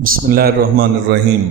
बिस्मिल्लाहिर्रहमानिर्रहीम।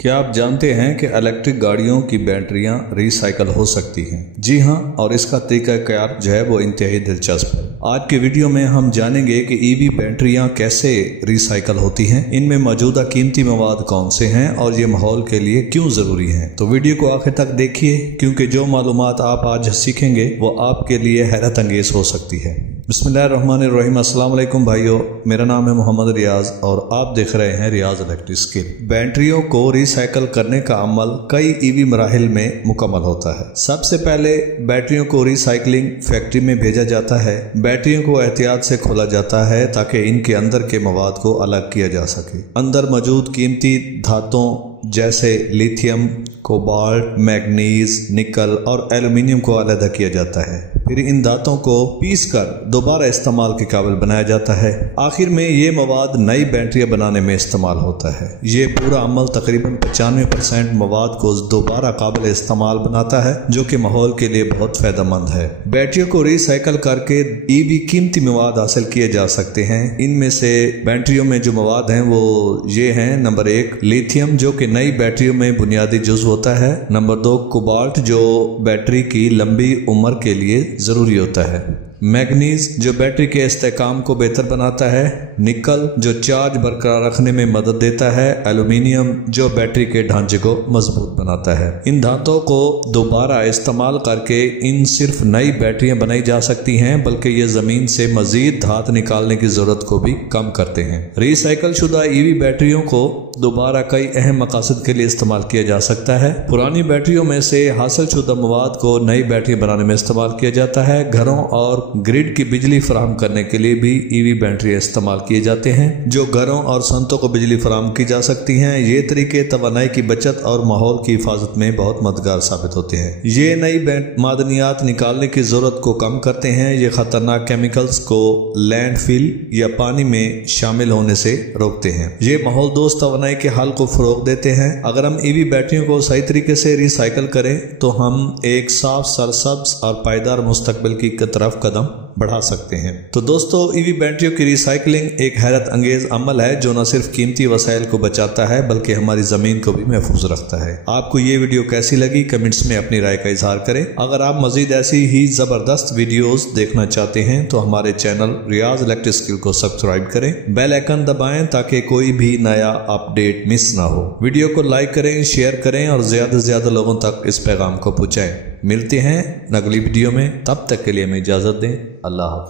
क्या आप जानते हैं कि इलेक्ट्रिक गाड़ियों की बैटरियां रिसाइकल हो सकती हैं? जी हाँ, और इसका तरीक़ाकार जो है वो इंतहाई दिलचस्प है। आज के वीडियो में हम जानेंगे कि ईवी बैटरियां कैसे रिसाइकल होती हैं, इनमें मौजूदा कीमती मवाद कौन से हैं और ये माहौल के लिए क्यों ज़रूरी हैं। तो वीडियो को आखिर तक देखिए, क्योंकि जो मालूमात आप आज सीखेंगे वो आपके लिए हैरत अंगेज हो सकती है। बिस्मिल्लाहिर्रहमानिर्रहीम। अस्सलाम वालेकुम भाइयों, मेरा नाम है मोहम्मद रियाज और आप देख रहे हैं रियाज इलेक्ट्रिक स्किल। बैटरियों को रिसाइकल करने का अमल कई ईवी मराहिल में मुकम्मल होता है। सबसे पहले बैटरियों को रिसाइकलिंग फैक्ट्री में भेजा जाता है। बैटरियों को एहतियात से खोला जाता है ताकि इनके अंदर के मवाद को अलग किया जा सके। अंदर मौजूद कीमती धातुओं जैसे लिथियम, कोबाल्ट, मैग्नीज, निकल और एल्युमिनियम को अलग किया जाता है। फिर इन धातुओं को पीस कर दोबारा इस्तेमाल के काबिल बनाया जाता है। आखिर में ये मवाद नई बैटरियां बनाने में इस्तेमाल होता है। ये पूरा अमल तकरीबन 95% मवाद को दोबारा काबिल इस्तेमाल बनाता है, जो कि माहौल के लिए बहुत फायदेमंद है। बैटरियों को रिसाइकल करके ईवी कीमती मवाद हासिल किए जा सकते हैं। इनमें से बैटरियों में जो मवाद हैं वो ये हैं: नंबर 1 लिथियम, जो कि नई बैटरियों में बुनियादी जुज़ होता है। नंबर 2 कोबाल्ट, जो बैटरी की लंबी उम्र के लिए जरूरी होता है। मैग्नीज, जो बैटरी के इस्तेकाम को बेहतर बनाता है। निकल, जो चार्ज बरकरार रखने में मदद देता है। एल्युमिनियम, जो बैटरी के ढांचे को मजबूत बनाता है। इन धातुओं को दोबारा इस्तेमाल करके इन सिर्फ नई बैटरियां बनाई जा सकती हैं, बल्कि ये जमीन से मजीद धात निकालने की जरूरत को भी कम करते हैं। रिसाइकल शुदा ईवी बैटरियों को दोबारा कई अहम मकासद के लिए इस्तेमाल किया जा सकता है। पुरानी बैटरियों में से हासिल शुदा मवाद को नई बैटरी बनाने में इस्तेमाल किया जाता है। घरों और ग्रिड की बिजली फराहम करने के लिए भी ईवी बैटरी इस्तेमाल किए जाते हैं, जो घरों और सनतों को बिजली फराहम की जा सकती हैं। ये तरीके तवानाई की बचत और माहौल की हिफाजत में बहुत मददगार साबित होते हैं। ये नई मादनियात निकालने की जरूरत को कम करते हैं। ये खतरनाक केमिकल्स को लैंडफिल या पानी में शामिल होने से रोकते हैं। ये माहौल दोस्त तवानाई के हल को फरोग देते हैं। अगर हम ईवी बैटरियों को सही तरीके से रिसाइकल करें तो हम एक साफ, सरसब्ज और पायदार मुस्तकबिल की तरफ कदम बढ़ा सकते हैं। तो दोस्तों, ईवी बैटरियों की रिसाइकलिंग एक हैरत अंगेज अमल है जो न सिर्फ कीमती वसाइल को बचाता है बल्कि हमारी जमीन को भी महफूज रखता है। आपको ये वीडियो कैसी लगी, कमेंट्स में अपनी राय का इजहार करें। अगर आप मजीद ऐसी ही जबरदस्त वीडियोस देखना चाहते हैं तो हमारे चैनल रियाज इलेक्ट्रिक स्किल को सब्सक्राइब करें, बेल आइकन दबाएं ताकि कोई भी नया अपडेट मिस ना हो। वीडियो को लाइक करें, शेयर करें और ज्यादा से ज्यादा लोगों तक इस पैगाम को पहुंचाएं। मिलते हैं अगली वीडियो में, तब तक के लिए हमें इजाजत दें। अल्लाह हाफ़िज़।